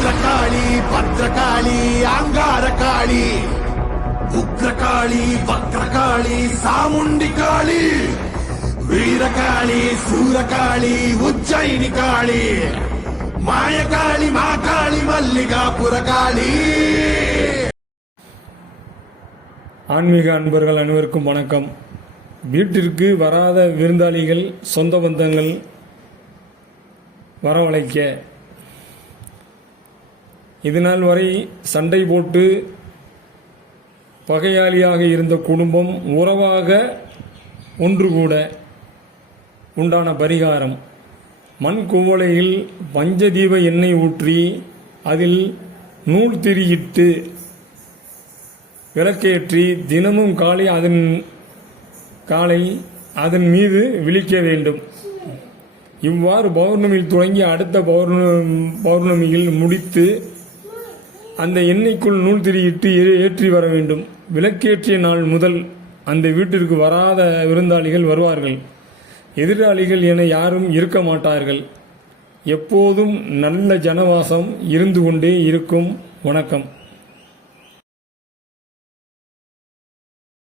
பத்ரகாளி பத்ரகாளி அங்காரகாளி உக்ரகாளி வக்ரகாளி சாமுண்டி காளி வீரகாளி சூரகாளி உஜ்ஜயினி காளி மாயகாளி மாகாளி மல்லிகாபுர காளி. ஆன்மீக அன்பர்கள் அனைவருக்கும் வணக்கம். வீட்டிற்கு வராத விருந்தாளிகள் சொந்த பந்தங்கள் வரவழைக்க இதுநாள் வரை சண்டை போட்டு பகையாளியாக இருந்த குடும்பம் உறவாக ஒன்று கூட உண்டான பரிகாரம். மண் குவளையில் பஞ்சதீப எண்ணெய் ஊற்றி அதில் நூல் திரியிட்டு விளக்கேற்றி தினமும் காலை அதன் மீது விழிக்க வேண்டும். இவ்வாறு பௌர்ணமியில் தொடங்கி அடுத்த பௌர்ணமியில் முடித்து அந்த எண்ணெய்க்குள் நூல் திரியிட்டு ஏற்றி வர வேண்டும். விளக்கேற்றிய நாள் முதல் அந்த வீட்டிற்கு வராத விருந்தாளிகள் வருவார்கள். எதிராளிகள் என யாரும் இருக்க மாட்டார்கள். எப்போதும் நல்ல ஜனவாசம் இருந்து கொண்டே இருக்கும். வணக்கம்.